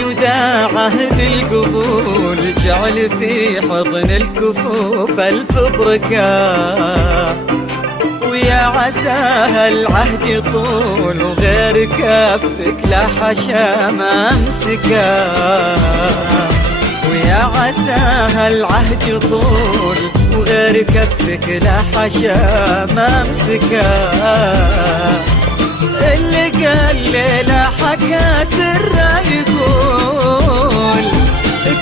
يوداع عهد القبول، جعل في حضن الكفوف ألف بركة. ويا عساها العهد يطول، وغير كفك لا حشا ما امسكه. ويا عساها العهد يطول، وغير كفك لا حشا ما امسكه. اللي قال ليلة حكى سره يقول،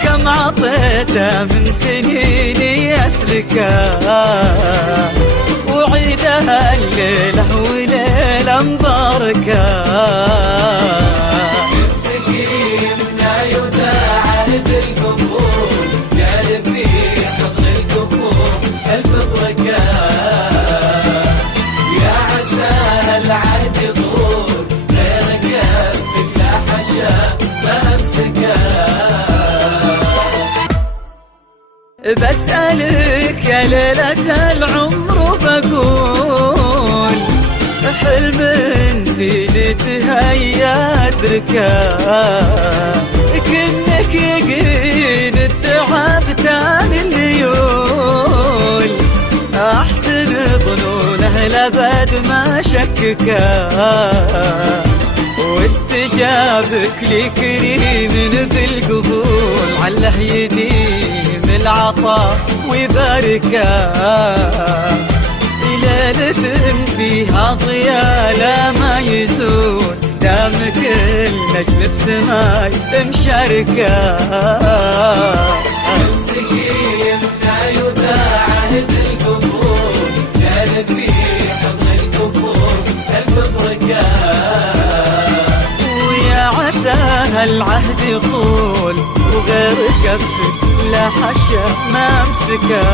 كم عطيته من سنين يسلكه. وعيدها الليلة وليلة مباركة. سقيمنا يوداع عهد القبول، جعل في حضن الكفوف ألف بركة. يا عساها العهد يطول، غير كفك لا حشا ما امسكه. بسألك يا ليلة العمر بقول، حلم انتي اللي تهيا ادركه. كنك يقين التعب تاني الليول، احسن ظنونه لابد ما شككه. واستجابك لكريم بالقبول، عله يديم العطاء ويباركه. ليلة فيها ضياء لا ما يزول، دام كل نجم بسماي مشاركه. سقيمنا يوداع عهد القبول، جعل في حضن الكفوف ألف بركة. ويا عساها العهد يطول، وغير كفك لا حشا ما امسكه.